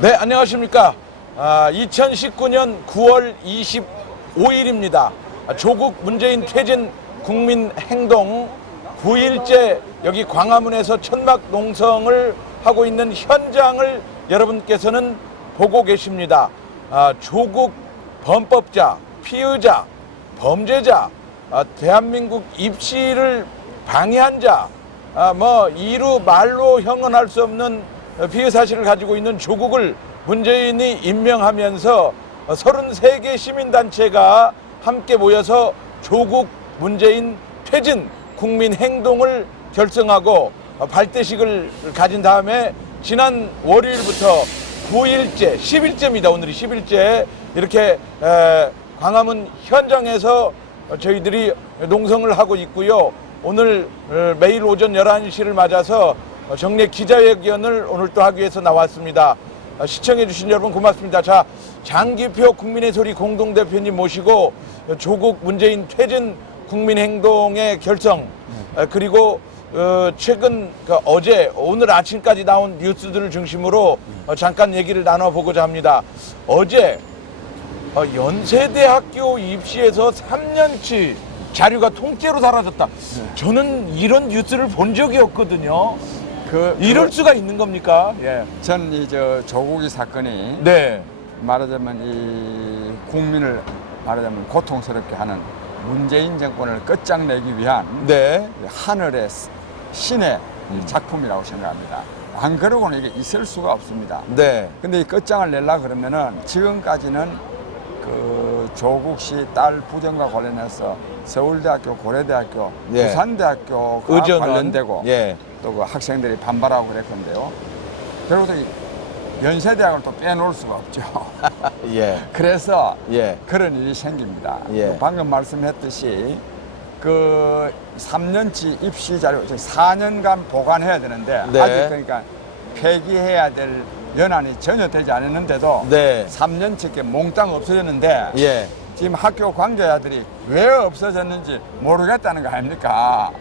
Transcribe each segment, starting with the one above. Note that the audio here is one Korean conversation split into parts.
네, 안녕하십니까. 2019년 9월 25일입니다. 조국 문재인 퇴진 국민행동 9일째 여기 광화문에서 천막 농성을 하고 있는 현장을 여러분께서는 보고 계십니다. 조국 범법자, 피의자, 범죄자, 대한민국 입시를 방해한 자, 이루 말로 형언할 수 없는 피의 사실을 가지고 있는 조국을 문재인이 임명하면서 33개 시민단체가 함께 모여서 조국 문재인 퇴진 국민행동을 결성하고 발대식을 가진 다음에 지난 월요일부터 9일째, 10일째입니다. 오늘이 10일째 이렇게 광화문 현장에서 저희들이 농성을 하고 있고요. 오늘 매일 오전 11시를 맞아서 정례 기자회견을 오늘 또 하기 위해서 나왔습니다. 시청해 주신 여러분 고맙습니다. 자, 장기표 국민의 소리 공동대표님 모시고 조국 문재인 퇴진 국민행동의 결성, 그리고 최근 어제 오늘 아침까지 나온 뉴스들을 중심으로 잠깐 얘기를 나눠보고자 합니다. 어제 연세대학교 입시에서 3년치 자료가 통째로 사라졌다. 저는 이런 뉴스를 본 적이 없거든요. 이럴 수가 있는 겁니까? 예. 전 조국이 사건이 네. 말하자면 이 국민을 말하자면 고통스럽게 하는 문재인 정권을 끝장내기 위한 네. 하늘의 신의 작품이라고 생각합니다. 안 그러고는 이게 있을 수가 없습니다. 네. 근데 이 끝장을 내려 그러면은 지금까지는 그 조국 씨 딸 부정과 관련해서 서울대학교, 고려대학교, 예. 부산대학교가 의전원. 관련되고 예. 또 그 학생들이 반발하고 그랬건데요. 그리고 연세대학을 또 빼놓을 수가 없죠. 예. 그래서 예. 그런 일이 생깁니다. 예. 방금 말씀했듯이 그 3년치 입시 자료, 4년간 보관해야 되는데 네. 아직 그러니까 폐기해야 될 연한이 전혀 되지 않았는데도 네. 3년치 몽땅 없어졌는데 예. 지금 학교 관계자들이 왜 없어졌는지 모르겠다는 거 아닙니까?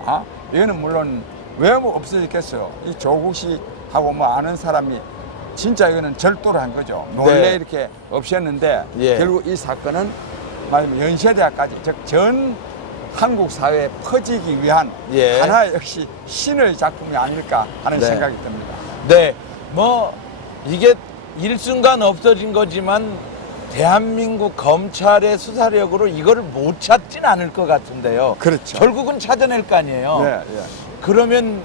이거는 물론 왜 없어졌겠어요? 이 조국 씨하고 아는 사람이 진짜 이거는 절도를 한 거죠. 몰래 네. 이렇게 없앴는데 예. 결국 이 사건은 말하자면 연세대학까지 즉 전 한국 사회에 퍼지기 위한 예. 하나의 역시 신의 작품이 아닐까 하는 네. 생각이 듭니다. 네. 이게 일순간 없어진 거지만 대한민국 검찰의 수사력으로 이걸 못 찾진 않을 것 같은데요. 그렇죠. 결국은 찾아낼 거 아니에요. 예, 예. 그러면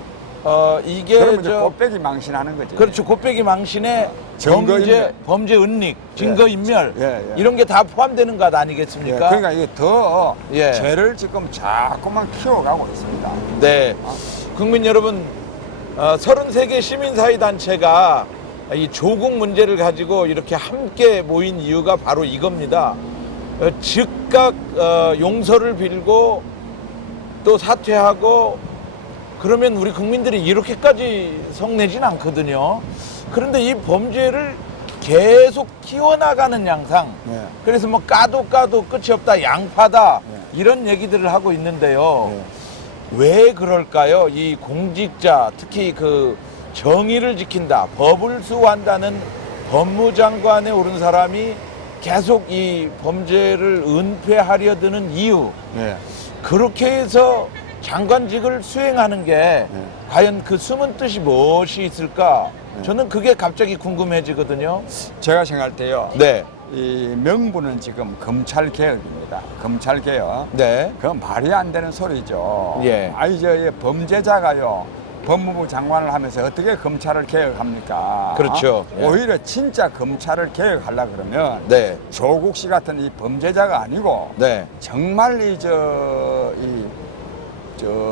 이게 그러면 이제 곱빼기 망신하는 거지. 그렇죠. 곱빼기 망신에 증거인멸. 범죄 은닉, 증거인멸 예, 예. 이런 게 다 포함되는 것 예, 아니겠습니까? 그러니까 이게 더 예. 죄를 지금 자꾸만 키워가고 있습니다. 네. 국민 여러분, 33개 시민사회단체가 이 조국 문제를 가지고 이렇게 함께 모인 이유가 바로 이겁니다. 즉각 용서를 빌고 또 사퇴하고 그러면 우리 국민들이 이렇게까지 성내진 않거든요. 그런데 이 범죄를 계속 키워나가는 양상. 네. 그래서 까도 끝이 없다, 양파다 이런 얘기들을 하고 있는데요. 네. 왜 그럴까요? 이 공직자, 특히 그 정의를 지킨다, 법을 수호한다는 법무장관에 오른 사람이 계속 이 범죄를 은폐하려 드는 이유. 네. 그렇게 해서 장관직을 수행하는 게 과연 그 숨은 뜻이 무엇이 있을까? 저는 그게 갑자기 궁금해지거든요. 제가 생각할 때요. 네. 이 명분은 지금 검찰개혁입니다. 검찰개혁. 네. 그건 말이 안 되는 소리죠. 예. 범죄자가요. 법무부 장관을 하면서 어떻게 검찰을 개혁합니까? 그렇죠. 예. 오히려 진짜 검찰을 개혁하려고 그러면 네. 조국 씨 같은 이 범죄자가 아니고 네. 정말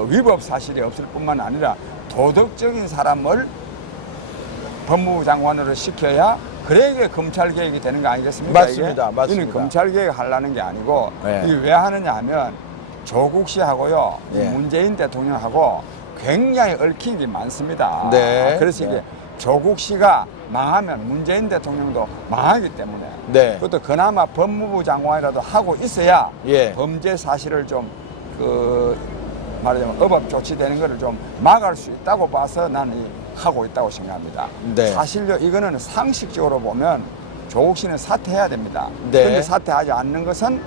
위법 사실이 없을 뿐만 아니라 도덕적인 사람을 법무부 장관으로 시켜야 그래 이게 검찰 개혁이 되는 거 아니겠습니까? 맞습니다. 이게? 맞습니다. 이는 검찰 개혁 하려는 게 아니고 네. 이게 왜 하느냐 하면 조국 씨하고요 예. 문재인 대통령하고 굉장히 얽힌 게 많습니다. 네. 그래서 이게 네. 조국 씨가 망하면 문재인 대통령도 망하기 때문에 네. 그것도 그나마 법무부 장관이라도 하고 있어야 예. 범죄 사실을 좀 말하자면 억압 조치되는 것을 좀 막을 수 있다고 봐서 나는 이 하고 있다고 생각합니다. 네. 사실요, 이거는 상식적으로 보면 조국 씨는 사퇴해야 됩니다. 네. 그런데 사퇴하지 않는 것은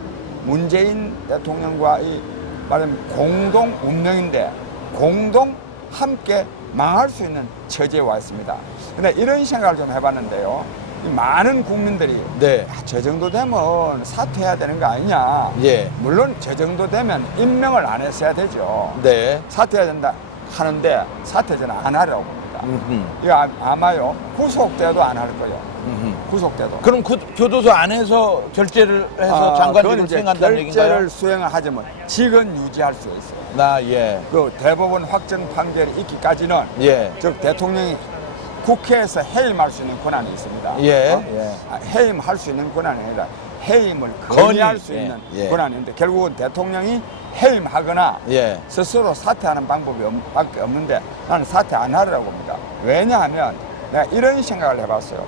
문재인 대통령과 이 말하자면 공동 운명인데 공동 함께 망할 수 있는 처지에 와 있습니다. 근데 이런 생각을 좀 해봤는데요. 이 많은 국민들이 네. 야, 저 정도 되면 사퇴해야 되는 거 아니냐. 예. 물론 저 정도 되면 임명을 안 했어야 되죠. 네. 사퇴해야 된다 하는데 사퇴 저는 안 하려고 봅니다. 음흠. 이거 아마요 구속돼도 안 할 거예요. 음흠. 구속돼도. 그럼 교도소 안에서 결재를 해서 장관직을 수행한다는 얘기인가요? 결재를 수행하지만 직은 유지할 수 있어요. 예. 그 대법원 확정 판결이 있기까지는 예. 즉 대통령이 국회에서 해임할 수 있는 권한이 있습니다. 예. 해임할 수 있는 권한이 아니라 해임을 건의. 건의할 수 있는 예. 권한이 있는데 결국은 대통령이 해임하거나 예. 스스로 사퇴하는 방법이 밖에 없는데 나는 사퇴 안 하려고 봅니다. 왜냐하면 내가 이런 생각을 해봤어요.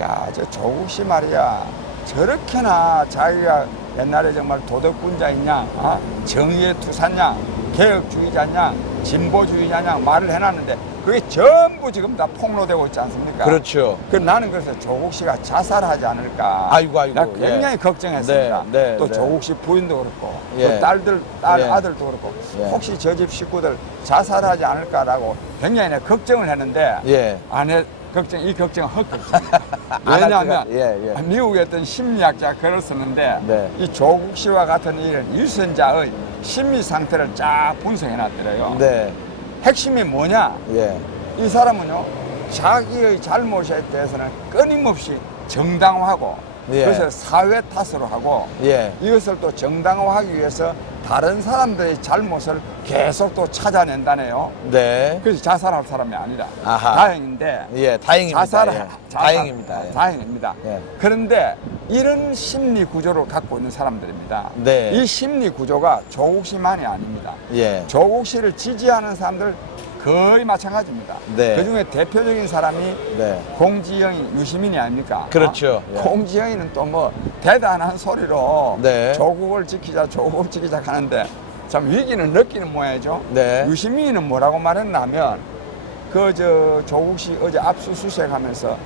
야, 저 조국 씨 말이야. 저렇게나 자기가 옛날에 정말 도덕군자이냐, 정의의 투사냐, 개혁주의자냐, 진보주의자냐 말을 해놨는데 그게 전부 지금 다 폭로되고 있지 않습니까? 그렇죠. 나는 그래서 조국 씨가 자살하지 않을까. 아이고. 나 굉장히 예. 걱정했습니다. 네, 또 네. 조국 씨 부인도 그렇고, 예. 또 딸, 예. 아들도 그렇고, 예. 혹시 저 집 식구들 자살하지 않을까라고 굉장히 내가 걱정을 했는데, 예. 이 걱정은 헛걱정입니다. 왜냐하면 예. 미국의 어떤 심리학자가 글을 썼는데 네. 이 조국 씨와 같은 이런 유선자의 심리 상태를 쫙 분석해 놨더래요. 네. 핵심이 뭐냐? 예. 이 사람은요, 자기의 잘못에 대해서는 끊임없이 정당화하고, 예. 그래서 사회 탓으로 하고, 예. 이것을 또 정당화하기 위해서 다른 사람들의 잘못을 계속 또 찾아낸다네요. 네. 그래서 자살할 사람이 아니라. 아하. 다행인데. 예. 다행입니다. 예. 다행입니다. 예. 다행입니다. 예. 그런데 이런 심리 구조를 갖고 있는 사람들입니다. 네. 이 심리 구조가 조국 씨만이 아닙니다. 예. 조국 씨를 지지하는 사람들 거의 마찬가지입니다. 네. 그중에 대표적인 사람이 네. 공지영이 유시민이 아닙니까? 그렇죠. 예. 공지영이는 또 뭐 대단한 소리로 네. 조국을 지키자 하는데 참 위기는 느끼는 모양이죠. 네. 유시민은 뭐라고 말했냐면 조국 씨 어제 압수수색하면서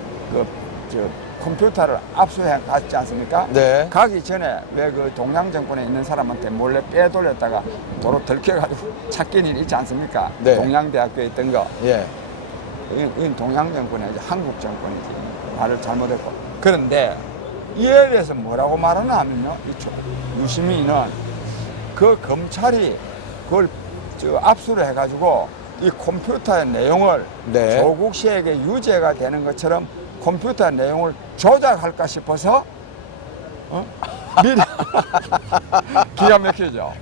컴퓨터를 압수해 갔지 않습니까? 네. 가기 전에 왜 그 동양 정권에 있는 사람한테 몰래 빼돌렸다가 도로 들켜가지고 찾긴 일 있지 않습니까? 네. 동양대학교에 있던 거. 예. 이건 동양 정권이 아니지 한국 정권이지. 말을 잘못했고. 그런데 이에 대해서 뭐라고 말하나 하면요. 유시민은 그 검찰이 그걸 압수를 해가지고 이 컴퓨터의 내용을 네. 조국 씨에게 유죄가 되는 것처럼 컴퓨터 내용을 조작할까 싶어서 미리 기가 막히죠.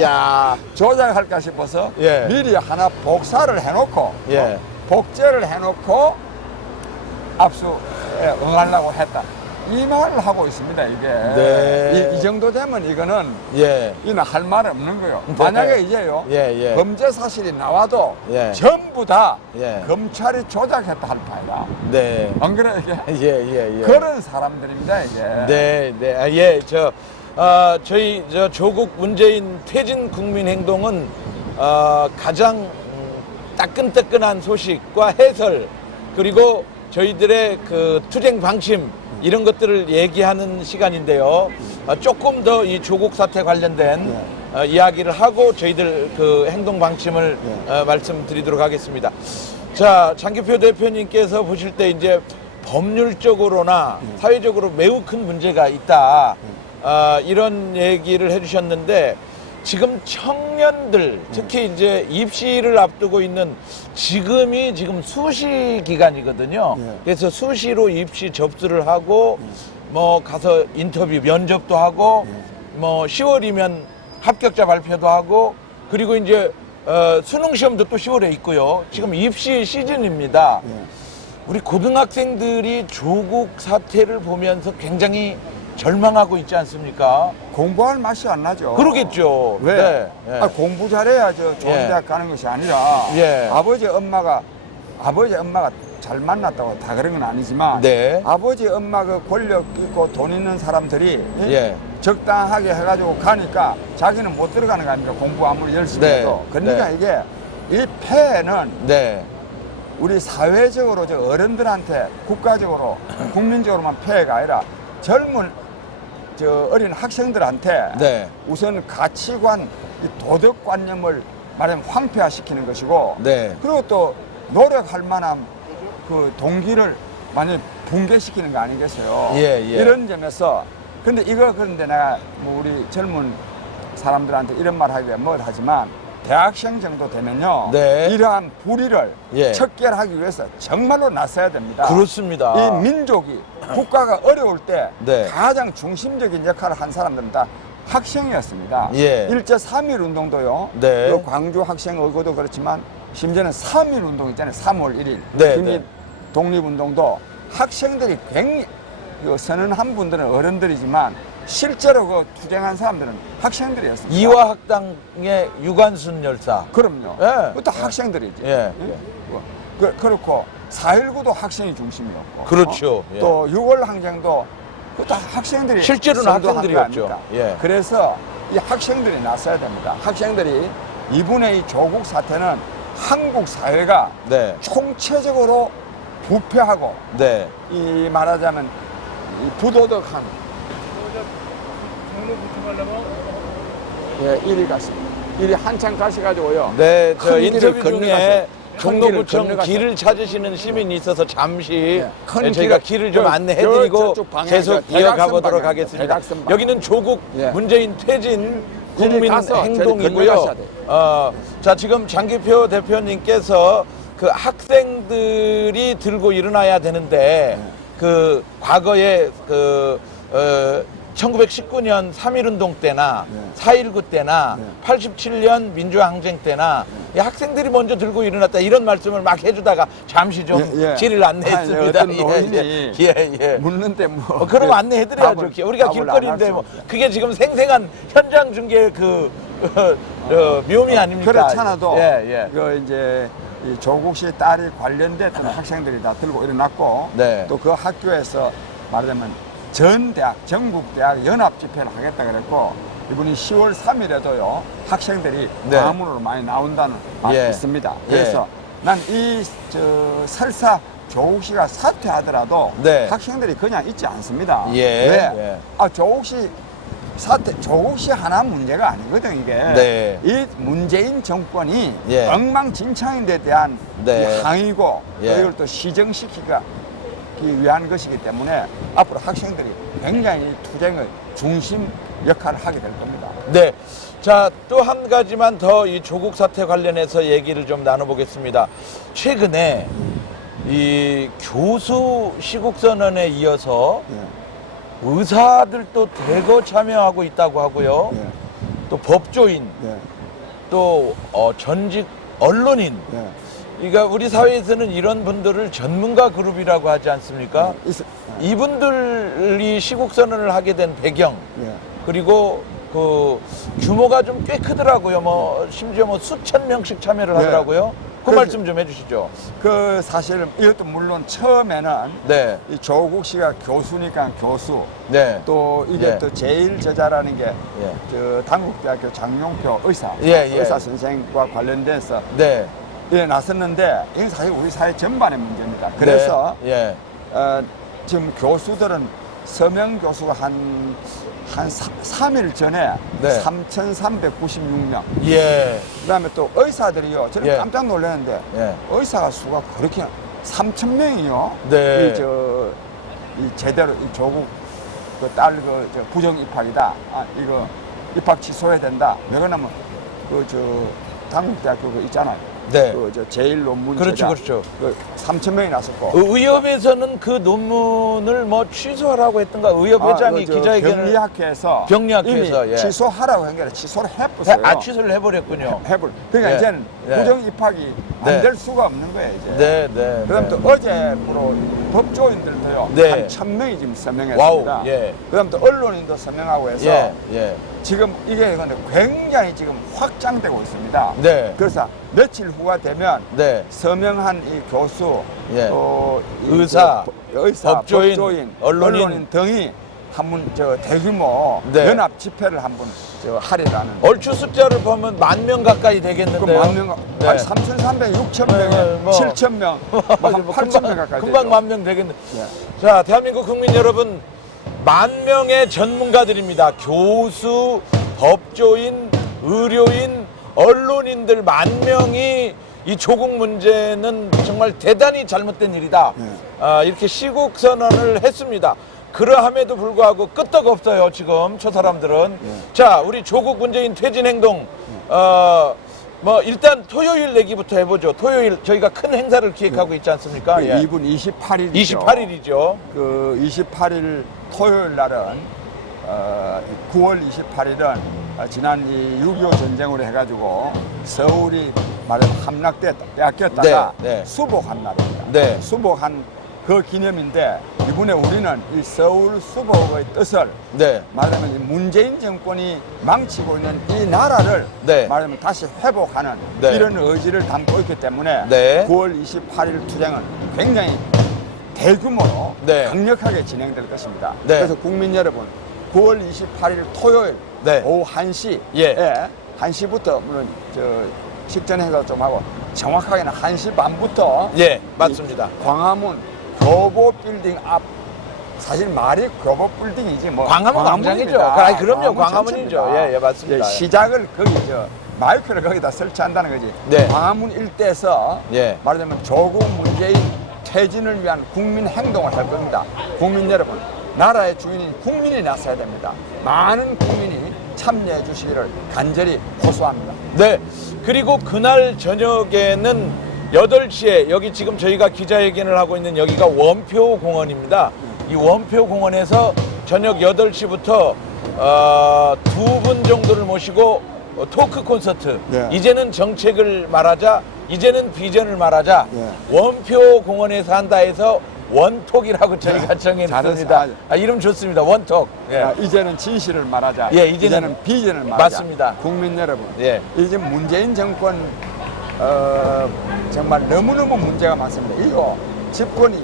야. 조작할까 싶어서 예. 미리 하나 복사를 해놓고 예. 복제를 해놓고 압수에 응하려고 했다. 이 말을 하고 있습니다. 이게 네. 이 정도 되면 이거는 예. 이는 할 말 없는 거예요. 네. 만약에 이제요 예. 범죄 사실이 나와도 예. 전부 다 예. 검찰이 조작했다 할 바이다. 네. 안 그래 이게? 예. 그런 사람들입니다 이게. 네. 저희 조국 문재인 퇴진 국민행동은 가장 따끈따끈한 소식과 해설 그리고 저희들의 그 투쟁 방침 이런 것들을 얘기하는 시간인데요. 조금 더 이 조국 사태 관련된 이야기를 하고 저희들 그 행동 방침을 말씀드리도록 하겠습니다. 자, 장기표 대표님께서 보실 때 이제 법률적으로나 사회적으로 매우 큰 문제가 있다. 이런 얘기를 해주셨는데 지금 청년들 특히 이제 입시를 앞두고 있는 지금이 지금 수시 기간이거든요. 그래서 수시로 입시 접수를 하고 뭐 가서 인터뷰 면접도 하고 뭐 10월이면 합격자 발표도 하고 그리고 이제 수능 시험도 또 10월에 있고요. 지금 입시 시즌입니다. 우리 고등학생들이 조국 사태를 보면서 굉장히 절망하고 있지 않습니까? 공부할 맛이 안 나죠. 그러겠죠. 왜? 네. 공부 잘해야 좋은 예. 대학 가는 것이 아니라 예. 아버지 엄마가 잘 만났다고 다 그런 건 아니지만 네. 아버지 엄마 그 권력 있고 돈 있는 사람들이 예. 적당하게 해가지고 가니까 자기는 못 들어가는 거 아닙니까? 공부 아무리 열심히 네. 해도. 그러니까 네. 이게 이 폐해는 네. 우리 사회적으로 저 어른들한테 국가적으로 국민적으로만 폐해가 아니라 젊은 저 어린 학생들한테 네. 우선 가치관, 이 도덕관념을 말하면 황폐화시키는 것이고 네. 그리고 또 노력할 만한 그 동기를 많이 붕괴시키는 거 아니겠어요? 예, 예. 이런 점에서 근데 그런데 내가 뭐 우리 젊은 사람들한테 이런 말 하기가 뭐하지만 대학생 정도 되면요. 네. 이러한 불의를 예. 척결하기 위해서 정말로 나서야 됩니다. 그렇습니다. 이 민족이 국가가 어려울 때 네. 가장 중심적인 역할을 한 사람들은 다 학생이었습니다. 예. 일제 3.1 운동도요. 네. 그 광주 학생 의거도 그렇지만 심지어는 3.1 운동 있잖아요. 3월 1일. 네, 김일 네. 독립운동도 학생들이 굉장히 그 선언한 분들은 어른들이지만 실제로 그 투쟁한 사람들은 학생들이었습니다. 이화학당의 유관순 열사. 그럼요. 예. 그것도 학생들이지. 예. 그렇고 4.19도 학생이 중심이었고. 그렇죠. 예. 또 6월 항쟁도 그것도 학생들이 실제로는 선도한 거 학생들이었죠. 아닙니까? 예. 그래서 이 학생들이 나서야 됩니다. 학생들이 이번에 이 조국 사태는 한국 사회가 네. 총체적으로 부패하고 네. 이 말하자면 이 부도덕한 예, 일이 갔습니다. 일이 한참 가셔가지고요. 네, 저 큰 길을 인터뷰 건너가서 중에 큰 길을 종로구청 건너가서 길을 찾으시는 시민이 있어서 잠시 네, 큰 네, 저희가 길을- 길을 좀 저- 안내해드리고 저쪽 방향, 계속 저 이어가 대각선 보도록 방향입니다. 하겠습니다. 대각선 방향. 여기는 조국 예. 문재인 퇴진 길이 국민 가서 저리 행동이고요. 건너가셔야 돼요. 자, 지금 장기표 대표님께서 그 학생들이 들고 일어나야 되는데 그 과거에 1919년 3.1운동 때나 네. 4.19 때나 네. 87년 민주항쟁 때나 이 학생들이 먼저 들고 일어났다 이런 말씀을 막 해주다가 잠시 좀 예, 예. 길을 안내했습니다. 아니, 어떤 노인이 예. 묻는데 뭐 그럼 안내해드려야죠. 답을- 우리가 답을 길거리인데 안할 뭐 수 없죠. 그게 지금 생생한 현장 중계 그 묘미 아닙니까? 그렇잖아도 예. 그 이제 이 조국 씨 딸이 관련됐던 학생들이 다 들고 일어났고 네. 또 그 학교에서 말하자면 전 대학 전국 대학 연합 집회를 하겠다 그랬고 이분이 10월 3일에도요 학생들이 네. 광화문으로 많이 나온다는 말이 예. 있습니다. 예. 그래서 난 이 설사 조국 씨가 사퇴하더라도 네. 학생들이 그냥 있지 않습니다. 예. 왜? 예. 조국 씨 사태, 조국 씨 하나 문제가 아니거든 이게. 네. 이 문재인 정권이 예. 엉망진창인 데 대한 네. 이 항의고 예. 또 이걸 또 시정시키기 위한 것이기 때문에 앞으로 학생들이 굉장히 투쟁의 중심 역할을 하게 될 겁니다. 네. 자, 또 한 가지만 더 이 조국 사태 관련해서 얘기를 좀 나눠보겠습니다. 최근에 이 교수 시국선언에 이어서 예. 의사들도 대거 참여하고 있다고 하고요. 예. 또 법조인, 예. 또 전직 언론인. 예. 그러니까 우리 사회에서는 이런 분들을 전문가 그룹이라고 하지 않습니까? 이분들이 시국선언을 하게 된 배경, 예. 그리고 그 규모가 좀 꽤 크더라고요. 뭐 심지어 뭐 수천 명씩 참여를 네. 하더라고요. 그 그래서- 말씀 좀 해주시죠. 그 사실 이것도 물론 처음에는 네, 이 조국 씨가 교수니까 교수 네, 또 이게 예. 또 제일 저자라는 게 예. 저 단국대학교 장용표 의사 예, 예. 의사 선생과 관련돼서 네. 예, 나섰는데 이건 사실 우리 사회 전반의 문제입니다. 그래서 네. 지금 교수들은 서명 교수가 한 3일 전에 네. 3,396명. 예, 그다음에 또 의사들이요. 저는 예. 깜짝 놀랐는데 예. 의사가 수가 그렇게 3,000명이요. 네. 이 제대로 이 조국 그 딸 저 부정 입학이다. 이거 입학 취소해야 된다. 왜 그러냐면 단국대학교 그 있잖아요. 네. 저 제일 논문 그렇죠, 제작. 그렇죠. 3,000명이 나섰고. 의협에서는 그 논문을 뭐 취소하라고 했던가 의협 회장이 기자회견을 병리학회에서 병리학회에서, 이미 예. 취소하라고 한 게 아니라 취소를 해버렸어요. 취소를 해버렸군요. 그러니까 예. 이제는 예. 부정 입학이 네. 안 될 수가 없는 거예요 이제. 네. 그다음 또 어제부로 법조인들도요 네. 한 1,000명이 지금 서명했습니다. 와우, 예. 그다음 또 언론인도 서명하고 해서 예. 지금 이게 근데 굉장히 지금 확장되고 있습니다. 네. 그래서 며칠 후가 되면 네. 서명한 이 교수, 예. 또 이 의사, 의사, 법조인, 언론인 등이 한번 저 대규모 네. 연합 집회를 한번 저 하리라는. 얼추 숫자를 보면 10,000명 가까이 그 되겠는데요. 만명, 네. 한 3,300, 6,000명에 뭐. 7,000명, 한 8,000명 가까이 금방 되죠. 10,000명 되겠네. 예. 자, 대한민국 국민 여러분, 10,000명의 전문가들입니다. 교수, 법조인, 의료인, 언론인들 10,000명이 이 조국 문제는 정말 대단히 잘못된 일이다. 이렇게 시국 선언을 했습니다. 그러함에도 불구하고 끄떡없어요, 지금 저 사람들은. 자, 우리 조국 문재인 퇴진 행동, 뭐 일단 토요일 내기부터 해보죠. 토요일 저희가 큰 행사를 기획하고 있지 않습니까? 예. 이분 28일이죠. 28일이죠. 그 28일 토요일 날은 9월 28일은 지난 이 6.25 전쟁으로 해가지고 서울이 말하면 함락됐다, 빼앗겼다가 네, 네. 수복한 날입니다. 네. 수복한 그 기념인데 이번에 우리는 이 서울 수복의 뜻을 네. 말하면 이 문재인 정권이 망치고 있는 이 나라를 네. 말하면 다시 회복하는 네. 이런 의지를 담고 있기 때문에 네. 9월 28일 투쟁은 굉장히 대규모로 네. 강력하게 진행될 것입니다. 네. 그래서 국민 여러분 9월 28일 토요일 네. 오후 1시에 예. 1시부터 물론 저 식전 행사 좀 하고 정확하게는 1시 반부터 예, 맞습니다. 광화문 교보 빌딩 앞 사실 말이 교보 빌딩이지 뭐 광화문 광장이죠. 광화문입니다. 그럼요, 광화문 광화문이죠. 전체입니다. 예, 맞습니다. 이제 시작을 거기 저 마이크를 거기다 설치한다는 거지. 네. 광화문 일대에서 예. 말하자면 조국 문재인 퇴진을 위한 국민 행동을 할 겁니다. 국민 여러분, 나라의 주인인 국민이 나서야 됩니다. 많은 국민이 참여해 주시기를 간절히 호소합니다. 네. 그리고 그날 저녁에는 8시에 여기 지금 저희가 기자회견을 하고 있는 여기가 원표공원입니다. 이 원표공원에서 저녁 8시부터 2분 정도를 모시고 토크 콘서트. 네. 이제는 정책을 말하자, 이제는 비전을 말하자. 네. 원표공원에서 한다 해서 원톡이라고 저희가 정했습니다. 잘했어요. 이름 좋습니다. 원톡. 예. 이제는 진실을 말하자. 예, 이제는 비전을 말하자. 맞습니다. 국민 여러분, 예. 이제 문재인 정권 정말 너무너무 문제가 많습니다. 이거 집권이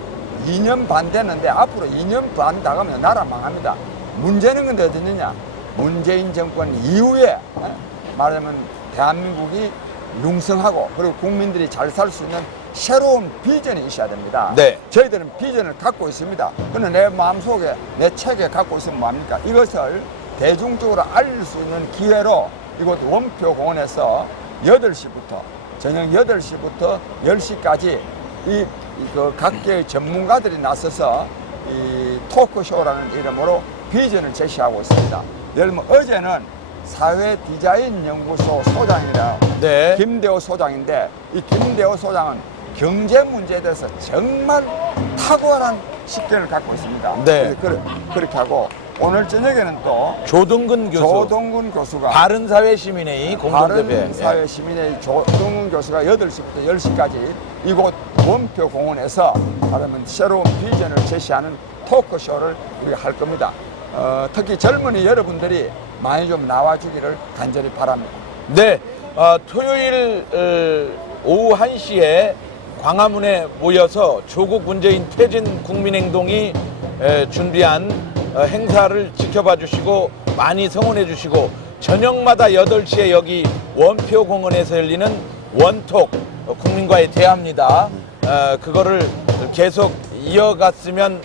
2년 반 됐는데 앞으로 2년 반 나가면 나라 망합니다. 문제는 근데 어디 있느냐? 문재인 정권 이후에 말하자면 대한민국이 융성하고 그리고 국민들이 잘 살 수 있는 새로운 비전이 있어야 됩니다. 네. 저희들은 비전을 갖고 있습니다. 그런데 내 마음속에 내 책에 갖고 있으면 뭐합니까? 이것을 대중적으로 알릴 수 있는 기회로 이곳 원표공원에서 8시부터 저녁 8시부터 10시까지 그 각계의 전문가들이 나서서 이 토크쇼라는 이름으로 비전을 제시하고 있습니다. 예를 들면 어제는 사회 디자인 연구소 소장이라 네. 김대호 소장인데 이 김대호 소장은 경제 문제에 대해서 정말 탁월한 식견을 갖고 있습니다. 네. 그래서 그렇게 하고 오늘 저녁에는 또 조동근 교수. 조동근 교수가 바른사회시민회의 공동대표. 바른사회시민회의 조동근 교수가 8시부터 10시까지 이곳 원표공원에서 말하면 새로운 비전을 제시하는 토크쇼를 우리가 할 겁니다. 특히 젊은이 여러분들이 많이 좀 나와주기를 간절히 바랍니다. 네, 토요일 오후 1시에 광화문에 모여서 조국 문재인 퇴진 국민행동이 준비한 행사를 지켜봐 주시고 많이 성원해 주시고 저녁마다 8시에 여기 원표공원에서 열리는 원톡 국민과의 대화입니다. 그거를 계속 이어갔으면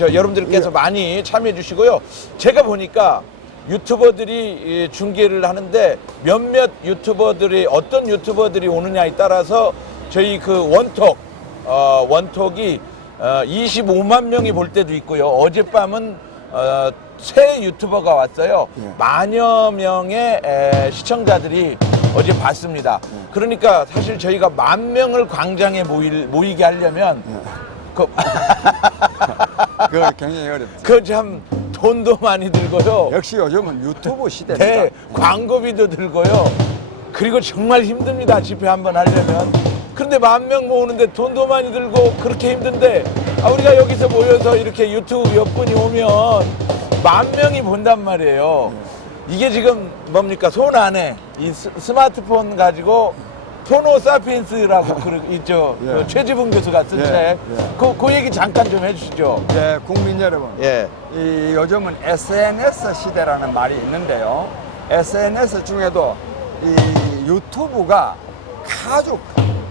여러분들께서 많이 참여해 주시고요. 제가 보니까 유튜버들이 중계를 하는데 몇몇 유튜버들이 어떤 유튜버들이 오느냐에 따라서 저희 그 원톡이 25만 명이 볼 때도 있고요. 어젯밤은 새 유튜버가 왔어요. 만여 명의 시청자들이 어제 봤습니다. 그러니까 사실 저희가 10,000명을 광장에 모이게 하려면 그거 굉장히 어렵죠. 그 참 돈도 많이 들고요. 역시 요즘은 유튜브 시대입니다. 네, 광고비도 들고요. 그리고 정말 힘듭니다. 집회 한번 하려면. 그런데 10,000명 모으는데 돈도 많이 들고 그렇게 힘든데 우리가 여기서 모여서 이렇게 유튜브 몇 분이 오면 10,000명이 본단 말이에요. 이게 지금 뭡니까? 손 안에 이 스마트폰 가지고 호모사피엔스라고 있죠. 예. 그 최지분 교수가 쓴 예, 책. 예. 그 얘기 잠깐 좀 해주시죠. 네, 국민 여러분. 예. 이 요즘은 SNS 시대라는 말이 있는데요. SNS 중에도 이 유튜브가 아주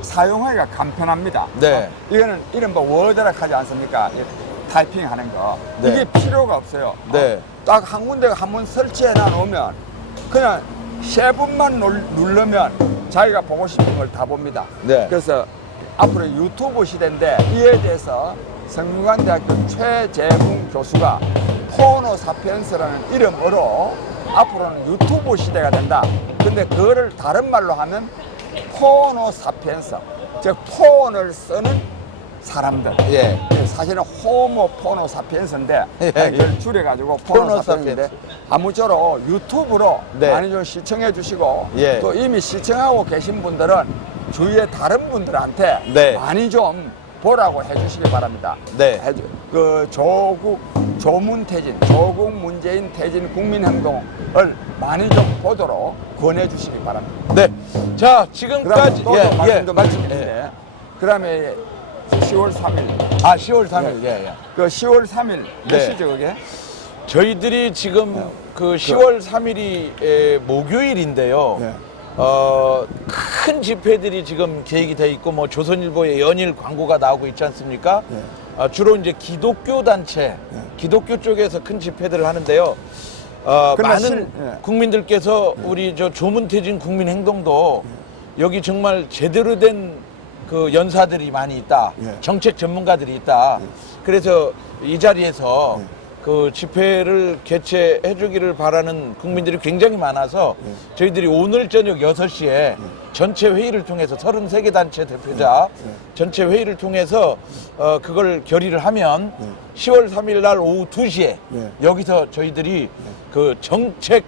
사용하기가 간편합니다. 네. 이거는 이른바 워드라 하지 않습니까? 타이핑 하는 거. 네. 이게 필요가 없어요. 네. 딱 한 군데 한번 설치해 놔놓으면 그냥 세 번만 누르면 자기가 보고 싶은 걸 다 봅니다. 네. 그래서 앞으로 유튜브 시대인데 이에 대해서 성균관대학교 최재붕 교수가 포노사피엔스라는 이름으로 앞으로는 유튜브 시대가 된다. 근데 그거를 다른 말로 하면 포노사피엔스, 즉 폰을 쓰는 사람들. 예. 사실은 호모 포노사피엔스인데 예, 이걸 줄여가지고 포노사피엔스인데 포노사피엔스. 아무쪼록 유튜브로 네. 많이 좀 시청해 주시고 예. 또 이미 시청하고 계신 분들은 주위에 다른 분들한테 네. 많이 좀 보라고 해주시기 바랍니다. 네. 그 조문태진, 조국 문재인 태진 국민행동을 많이 좀 보도록 권해주시기 바랍니다. 네. 자, 그다음에 지금까지. 또 말씀 좀 드리는데 예. 그다음에 10월 3일 아, 10월 3일. 예, 예. 그 10월 3일 몇 네. 시죠 그게? 저희들이 지금 그 10월 3일이 목요일인데요. 네. 큰 집회들이 지금 계획이 돼 있고 뭐 조선일보의 연일 광고가 나오고 있지 않습니까? 네. 주로 이제 기독교 단체, 기독교 쪽에서 큰 집회들을 하는데요. 그러나 많은 예. 국민들께서 우리 저 조문태진 국민행동도 여기 정말 제대로 된 그 연사들이 많이 있다. 예. 정책 전문가들이 있다. 그래서 이 자리에서 그 집회를 개최해 주기를 바라는 국민들이 굉장히 많아서 저희들이 오늘 저녁 6시에 전체 회의를 통해서 33개 단체 대표자 전체 회의를 통해서 그걸 결의를 하면 10월 3일 날 오후 2시에 여기서 저희들이 그 정책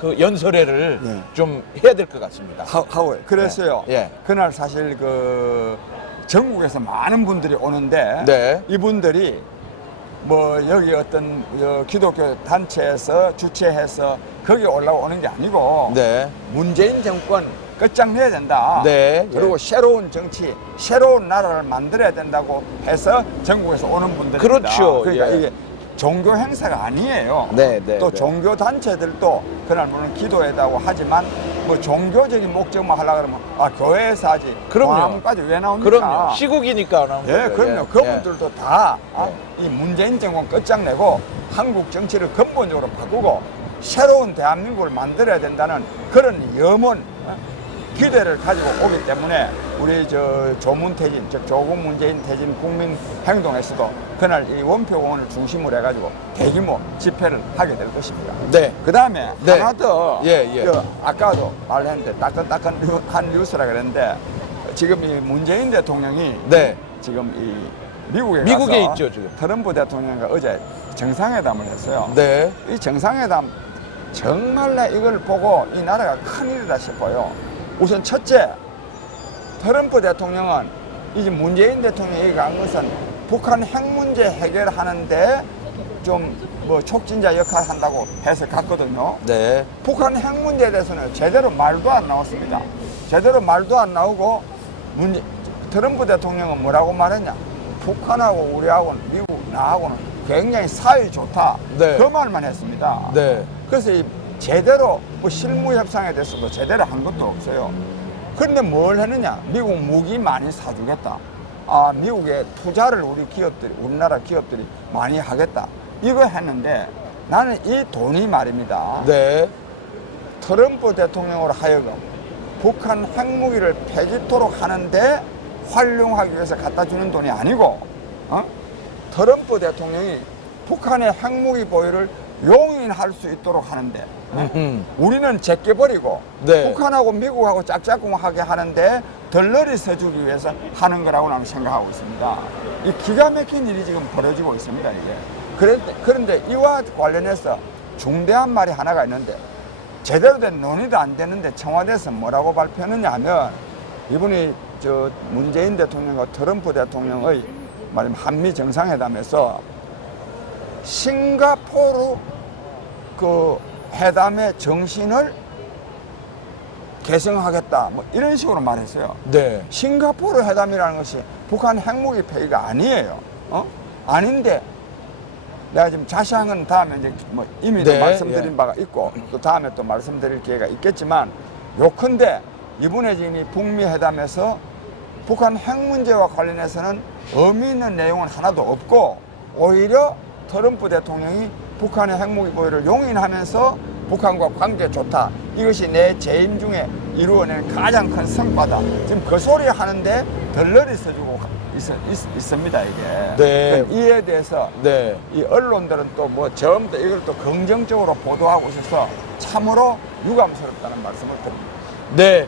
그 연설회를 좀 해야 될 것 같습니다. 하고 그랬어요. 예. 그날 사실 그 전국에서 많은 분들이 오는데 네. 이분들이 뭐 여기 어떤 기독교 단체에서 주최해서 거기 올라오는 게 아니고 네. 문재인 정권 끝장내야 된다. 네. 그리고 새로운 정치, 새로운 나라를 만들어야 된다고 해서 전국에서 오는 분들입니다. 그렇죠. 그러니까 예. 이게 종교 행사가 아니에요. 네, 네, 또 네. 종교 단체들도 그날 물론 기도회다고 하지만 뭐 종교적인 목적만 하려 그러면 교회에서 하지. 그럼요. 광화문까지 왜 나옵니까? 그럼요. 시국이니까 나온 예, 거죠. 그럼요. 예. 그분들도 다 이 문재인 정권 끝장내고 한국 정치를 근본적으로 바꾸고 새로운 대한민국을 만들어야 된다는 그런 염원, 기대를 가지고 오기 때문에 우리 저 조문태진, 즉 조국 문재인 태진 국민행동에서도 그날 이 원표공원을 중심으로 해가지고 대규모 집회를 하게 될 것입니다. 네. 그 다음에 네. 하나 더, 예. 아까도 말했는데 따끈따끈한 뉴스라 그랬는데 지금 이 문재인 대통령이 네. 지금 이 미국에 미국에 가서 있죠, 지금. 트럼프 대통령과 어제 정상회담을 했어요. 네. 이 정상회담 정말 이걸 보고 이 나라가 큰일이다 싶어요. 우선 첫째, 트럼프 대통령은 이제 문재인 대통령이 얘기한 것은 북한 핵 문제 해결하는데 좀 뭐 촉진자 역할을 한다고 해서 갔거든요. 네. 북한 핵 문제에 대해서는 제대로 말도 안 나왔습니다. 제대로 말도 안 나오고 트럼프 대통령은 뭐라고 말했냐? 북한하고 우리하고는 미국 나하고는 굉장히 사이 좋다. 네. 그 말만 했습니다. 네. 그래서 이 제대로 뭐 실무 협상에 대해서도 제대로 한 것도 없어요. 그런데 뭘 했느냐? 미국 무기 많이 사주겠다. 미국에 투자를 우리나라 기업들이 많이 하겠다. 이거 했는데 나는 이 돈이 말입니다. 네. 트럼프 대통령으로 하여금 북한 핵무기를 폐기토록 하는데 활용하기 위해서 갖다 주는 돈이 아니고 트럼프 대통령이 북한의 핵무기 보유를 용인할 수 있도록 하는데 우리는 제껴버리고 네. 북한하고 미국하고 짝짝꿍하게 하는데 덜러리 서주기 위해서 하는 거라고 나는 생각하고 있습니다. 이 기가 막힌 일이 지금 벌어지고 있습니다. 이게. 그런데 이와 관련해서 중대한 말이 하나가 있는데 제대로 된 논의도 안 되는데 청와대에서 뭐라고 발표했느냐 하면 이분이 저 문재인 대통령과 트럼프 대통령의 말하자면 한미 정상회담에서 싱가포르 그 회담의 정신을 개성하겠다 뭐 이런 식으로 말했어요. 네. 싱가포르 회담이라는 것이 북한 핵무기 폐기가 아니에요. 아닌데 내가 지금 자세한 건 다음에 이제 뭐 이미 네, 말씀드린 예. 바가 있고 또 다음에 또 말씀드릴 기회가 있겠지만 요컨대 이번에 지금 이 북미 회담에서 북한 핵 문제와 관련해서는 의미 있는 내용은 하나도 없고 오히려 트럼프 대통령이 북한의 핵무기 보유를 용인하면서 북한과 관계 좋다. 이것이 내 재임 중에 이루어낸 가장 큰 성과다. 지금 그 소리 하는데 덜러리 써주고 있습니다, 이게. 네. 그러니까 이에 대해서 네. 이 언론들은 또 뭐 전부 다 이걸 또 긍정적으로 보도하고 있어서 참으로 유감스럽다는 말씀을 드립니다. 네.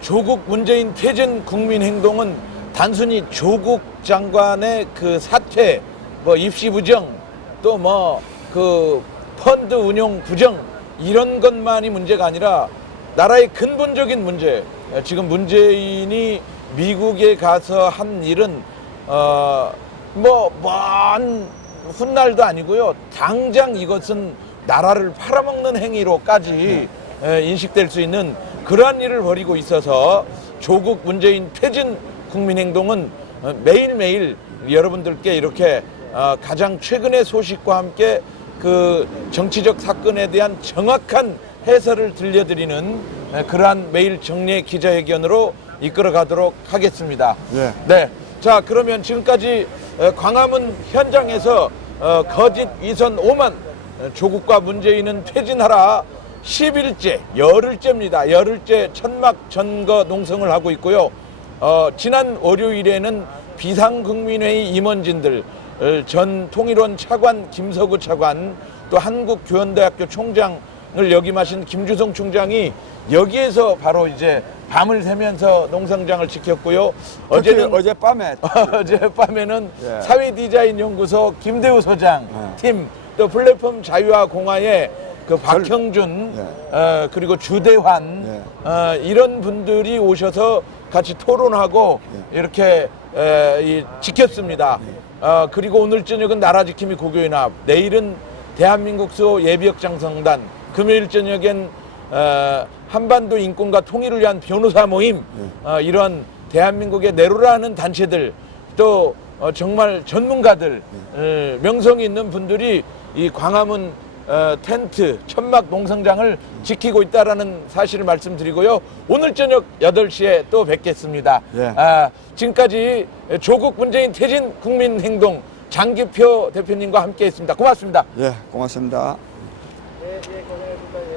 조국 문재인 퇴진 국민행동은 단순히 조국 장관의 그 사퇴, 뭐 입시 부정, 또 뭐 그 펀드 운용 부정 이런 것만이 문제가 아니라 나라의 근본적인 문제. 지금 문재인이 미국에 가서 한 일은 뭐 먼 훗날도 아니고요. 당장 이것은 나라를 팔아먹는 행위로까지 인식될 수 있는 그러한 일을 벌이고 있어서 조국 문재인 퇴진 국민행동은 매일매일 여러분들께 이렇게 가장 최근의 소식과 함께 그 정치적 사건에 대한 정확한 해설을 들려드리는 그러한 매일 정례 기자회견으로 이끌어 가도록 하겠습니다. 예. 네. 자, 그러면 지금까지 광화문 현장에서 거짓 위선 오만 조국과 문재인은 퇴진하라 10일째, 열흘째입니다. 열흘째 천막 점거 농성을 하고 있고요. 지난 월요일에는 비상국민회의 임원진들, 전 통일원 차관 김서구 차관, 또 한국교원대학교 총장을 역임하신 김주성 총장이 여기에서 바로 이제 밤을 새면서 농성장을 지켰고요. 어제는 어젯밤에 어젯밤에는 예. 사회디자인연구소 김대우 소장 팀, 또 플랫폼 자유와 공화의 그 박형준, 그리고 주대환, 이런 분들이 오셔서 같이 토론하고 이렇게 지켰습니다. 그리고 오늘 저녁은 나라지킴이 고교연합, 내일은 대한민국 수호 예비역장성단, 금요일 저녁엔 한반도 인권과 통일을 위한 변호사 모임, 이런 대한민국의 내로라는 단체들, 또 정말 전문가들, 명성이 있는 분들이 이 광화문 텐트, 천막 농성장을 지키고 있다는 사실을 말씀드리고요. 오늘 저녁 8시에 또 뵙겠습니다. 예. 지금까지 조국 문재인 퇴진 국민행동 장기표 대표님과 함께 했습니다. 고맙습니다. 예, 고맙습니다. 네, 고생하셨습니다.